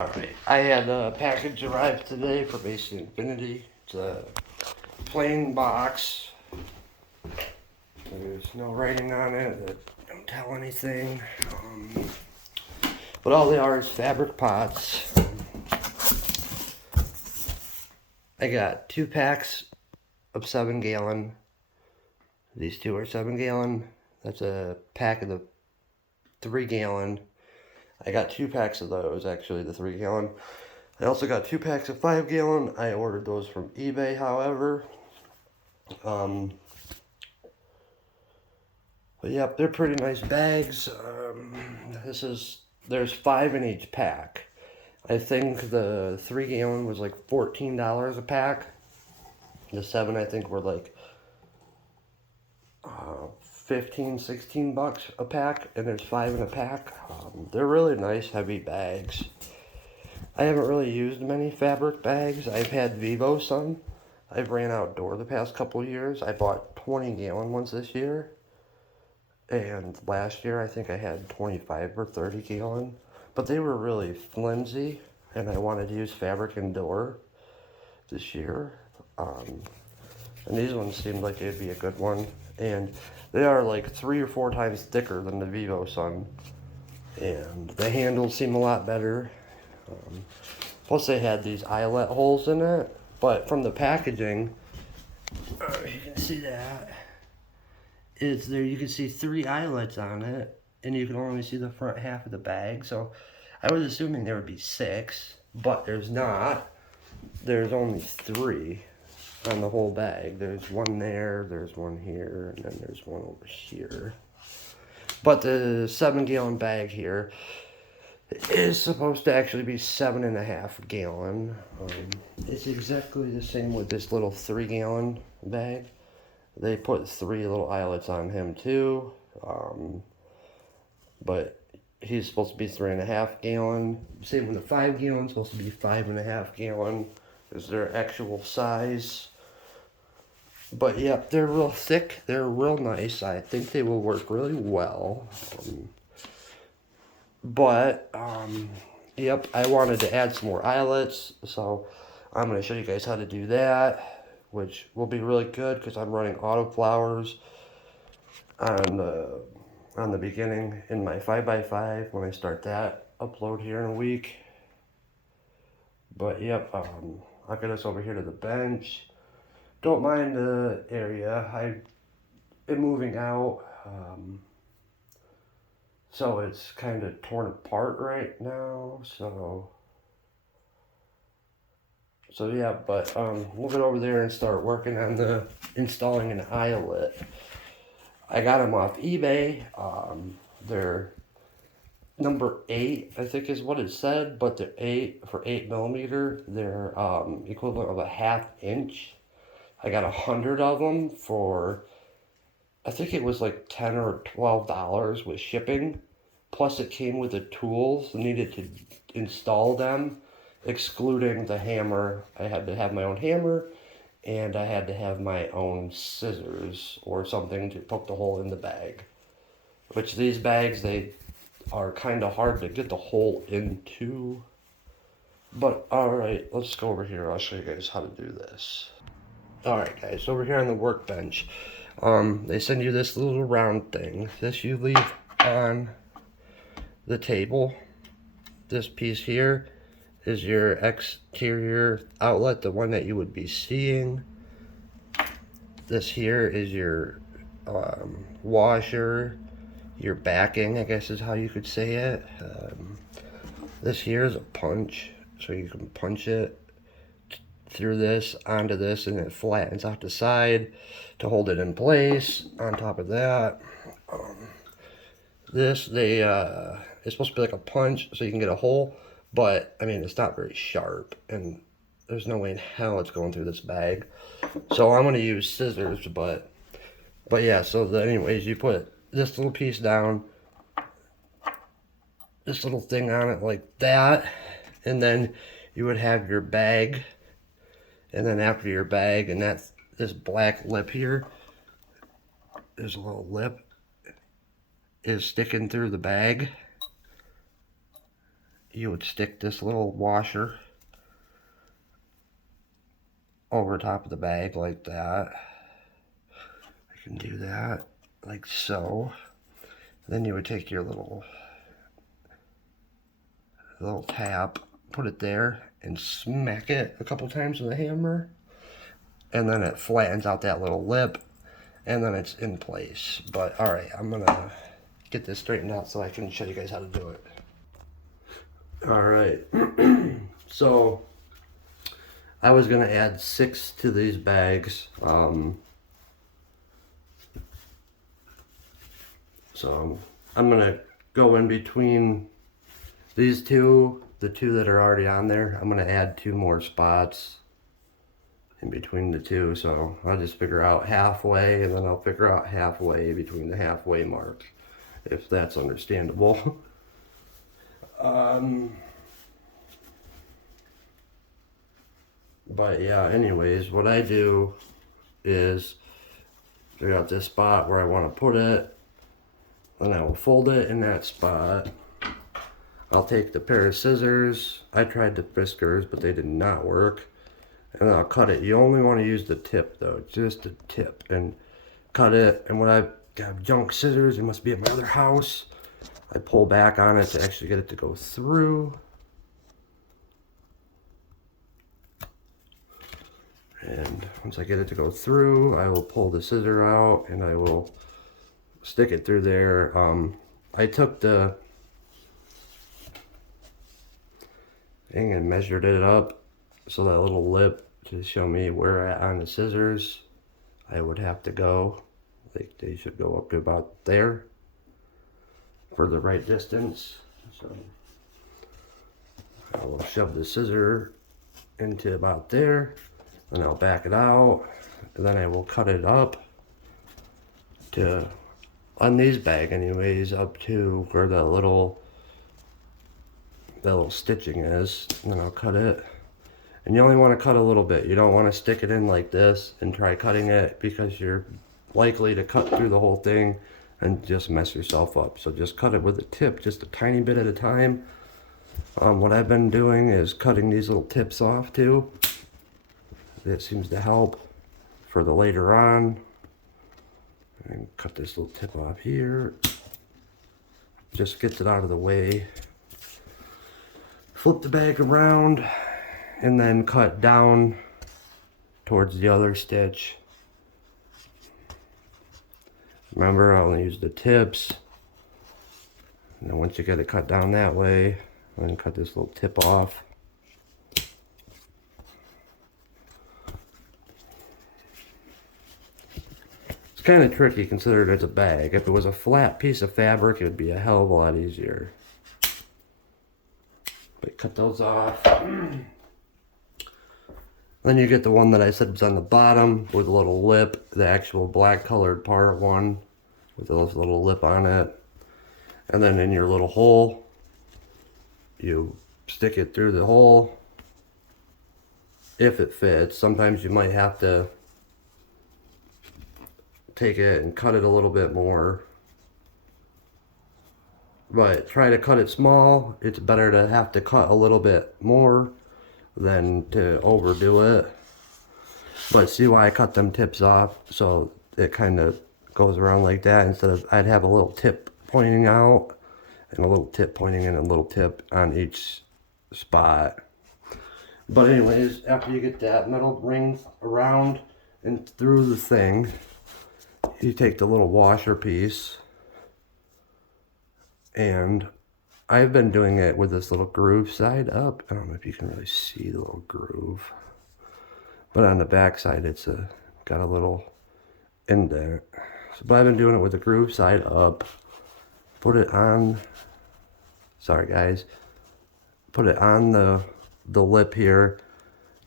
Alright, I had a package arrive today from Basic Infinity. It's a plain box. There's no writing on it that don't tell anything. But all they are is fabric pots. I got 2 packs of 7-gallon. These two are 7-gallon. That's a pack of the 3-gallon. I got 2 packs of those, actually, the 3-gallon. I also got 2 packs of 5-gallon. I ordered those from eBay, however. But yep, they're pretty nice bags. There's 5 in each pack. I think the 3-gallon was like $14 a pack. The 7, I think, were like 15, 16 bucks a pack, and there's 5 in a pack. They're really nice, heavy bags. I haven't really used many fabric bags. I've had vivosun. I've ran outdoor the past couple of years. I bought 20-gallon ones this year. And last year, I think I had 25 or 30-gallon. But they were really flimsy, and I wanted to use fabric indoor this year. And these ones seemed like they'd be a good one. And they are like 3 or 4 times thicker than the vivosun. And the handles seem a lot better. Plus they had these eyelet holes in it. But from the packaging, you can see that. It's there. You can see 3 eyelets on it. And you can only see the front half of the bag. So I was assuming there would be 6. But there's not. There's only 3 on the whole bag. There's one there, there's one here, and then there's one over here. But the 7-gallon bag here is supposed to actually be 7.5 gallon. It's exactly the same with this little 3-gallon bag. They put 3 little eyelets on him too. But he's supposed to be 3.5 gallon. Same with the 5-gallon, supposed to be 5.5 gallon. Is their actual size. But yep, they're real thick. They're real nice. I think they will work really well. Yep, I wanted to add some more eyelets, so I'm going to show you guys how to do that, which will be really good because I'm running autoflowers on the beginning in my 5x5 when I start that upload here in a week. But yep, I'll get us over here to the bench. Don't mind the area. I've been moving out, so it's kind of torn apart right now. So yeah, but we'll get over there and start working on installing an eyelet. I got them off eBay. They're number 8, I think is what it said, but they're 8 for 8mm. They're equivalent of a 1/2 inch. I got 100 of them for, I think it was like $10 or $12 with shipping. Plus it came with the tools needed to install them, excluding the hammer. I had to have my own hammer, and I had to have my own scissors or something to poke the hole in the bag. Which these bags, they are kind of hard to get the hole into. But alright, let's go over here. I'll show you guys how to do this. Alright guys, over here on the workbench, they send you this little round thing. This you leave on the table. This piece here is your exterior outlet, the one that you would be seeing. This here is your washer, your backing, I guess is how you could say it. This here is a punch, so you can punch it through this onto this, and it flattens out the side to hold it in place. On top of that, this it's supposed to be like a punch so you can get a hole, but I mean it's not very sharp, and there's no way in hell it's going through this bag. So I'm gonna use scissors, but yeah. So anyways, you put this little piece down, this little thing on it like that, and then you would have your bag. And then after your bag, and that's this black lip here, there's a little lip, is sticking through the bag. you would stick this little washer over top of the bag like that. I can do that like so. Then you would take your little tap, put it there, and smack it a couple times with a hammer. And then it flattens out that little lip, and then it's in place. But alright, I'm gonna get this straightened out so I can show you guys how to do it. Alright, so I was gonna add 6 to these bags. So I'm gonna go in between these two, the 2 that are already on there. I'm gonna add 2 more spots in between the 2, so I'll just figure out halfway, and then I'll figure out halfway between the halfway mark, if that's understandable. But yeah, anyways, what I do is figure out this spot where I want to put it, then I will fold it in that spot. I'll take the pair of scissors. I tried the whiskers, but they did not work. And I'll cut it. You only want to use the tip though, just the tip, and cut it. And when I got junk scissors, it must be at my other house, I pull back on it to actually get it to go through. And once I get it to go through, I will pull the scissor out and I will stick it through there. I took the thing and measured it up, so that little lip to show me where on the scissors I would have to go. Like they should go up to about there for the right distance. So I will shove the scissor into about there, then I'll back it out, and then I will cut it up to, on these bag anyways, up to where the little stitching is, and then I'll cut it. And you only want to cut a little bit. You don't want to stick it in like this and try cutting it, because you're likely to cut through the whole thing and just mess yourself up. So just cut it with a tip, just a tiny bit at a time. What I've been doing is cutting these little tips off too. It seems to help for the later on. And cut this little tip off here. Just gets it out of the way. Flip the bag around and then cut down towards the other stitch. Remember, I only use the tips. And then once you get it cut down that way, then cut this little tip off. It's kind of tricky considering it's a bag. If it was a flat piece of fabric, it would be a hell of a lot easier. But cut those off. Then you get the one that I said was on the bottom with a little lip, the actual black colored part one with a little lip on it. And then in your little hole, you stick it through the hole if it fits. Sometimes you might have to take it and cut it a little bit more. But try to cut it small. It's better to have to cut a little bit more than to overdo it. But see why I cut them tips off? So it kind of goes around like that, instead of, I'd have a little tip pointing out and a little tip pointing in, a little tip on each spot. But anyways, after you get that metal ring around and through the thing, you take the little washer piece, and I've been doing it with this little groove side up. I don't know if you can really see the little groove, but on the back side it's got a little indent. So, but I've been doing it with the groove side up. Put it on, sorry guys, put it on the lip here.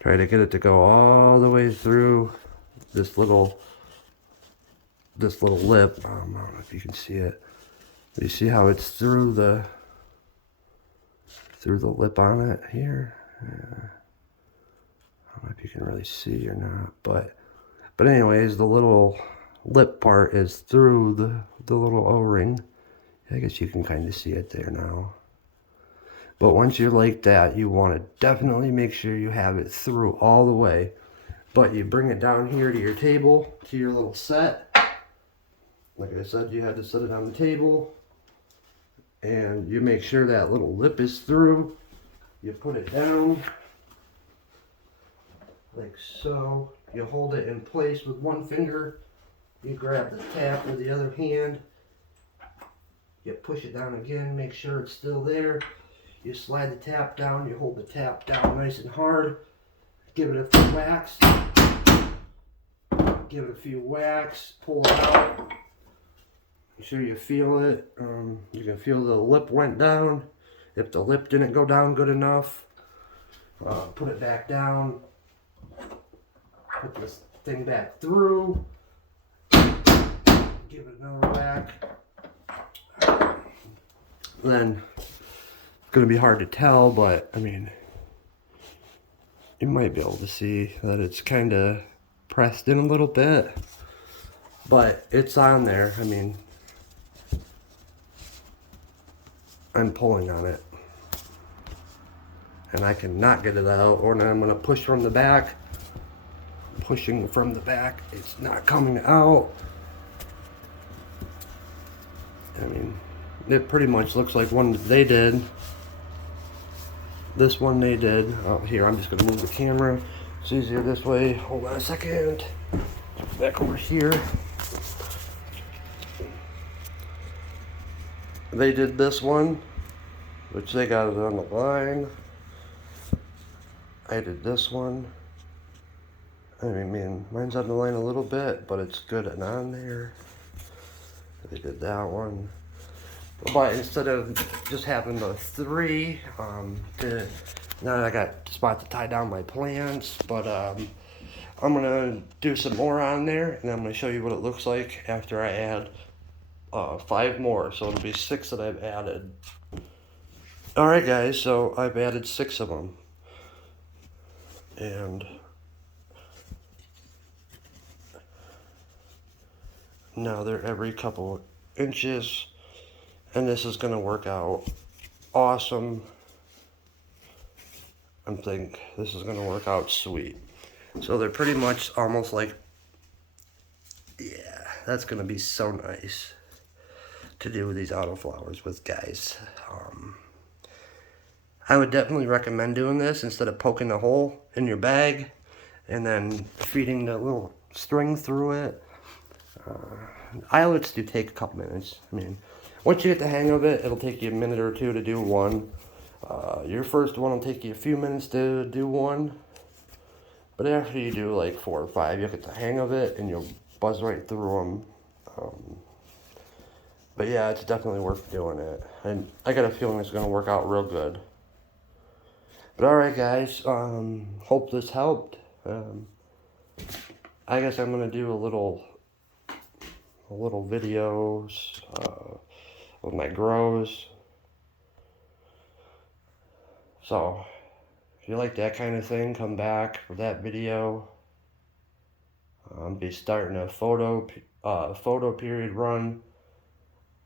Try to get it to go all the way through this little lip. I don't know if you can see it. You see how it's through the lip on it here? Yeah. I don't know if you can really see or not, but anyways, the little lip part is through the little O-ring. I guess you can kind of see it there now. But once you're like that, you want to definitely make sure you have it through all the way. But you bring it down here to your table, to your little set. Like I said, you had to set it on the table. And you make sure that little lip is through. You put it down, like so. You hold it in place with one finger. You grab the tap with the other hand. You push it down again, make sure it's still there. You slide the tap down, you hold the tap down nice and hard. Give it a few whacks. Give it a few whacks, pull it out. Make sure you feel it. You can feel the lip went down. If the lip didn't go down good enough, put it back down. Put this thing back through. Give it another whack. Then it's going to be hard to tell, but I mean, you might be able to see that it's kind of pressed in a little bit, but it's on there. I mean, I'm pulling on it and I cannot get it out, or then I'm going to push from the back. Pushing from the back, it's not coming out. I mean, it pretty much looks like one that they did. This one they did. Oh, here, I'm just going to move the camera. It's easier this way. Hold on a second. Back over here. They did this one, which they got it on the line. I did this one. I mean, mine's on the line a little bit, but it's good and on there. They did that one. But instead of just having the three, now I got spots to tie down my plants, but I'm gonna do some more on there, and I'm gonna show you what it looks like after I add 5 more. So it'll be 6 that I've added. Alright guys, so I've added 6 of them. And now they're every couple inches. And this is going to work out awesome. I think this is going to work out sweet. So they're pretty much almost like, yeah, that's going to be so nice to do with these autoflowers with guys. I would definitely recommend doing this instead of poking a hole in your bag and then feeding the little string through it. Eyelets do take a couple minutes. I mean, once you get the hang of it, it'll take you a minute or two to do one. Your first one will take you a few minutes to do one. But after you do like 4 or 5, you'll get the hang of it and you'll buzz right through them. But yeah, it's definitely worth doing it. And I got a feeling it's going to work out real good. But alright guys, hope this helped. I guess I'm going to do a little videos with my grows. So if you like that kind of thing, come back for that video. I'll be starting a photo period run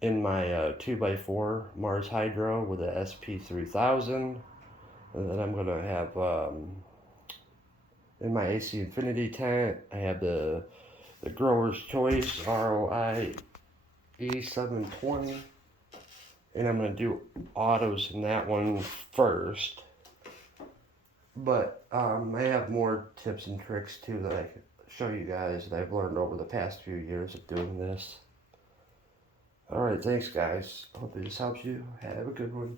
in my 2x4 Mars Hydro with a SP3000, and then I'm gonna have in my AC Infinity tent I have the Grower's Choice ROI E720, and I'm going to do autos in that one first. But I have more tips and tricks too that I can show you guys that I've learned over the past few years of doing this. Alright, thanks guys. Hope this helps you. Have a good one.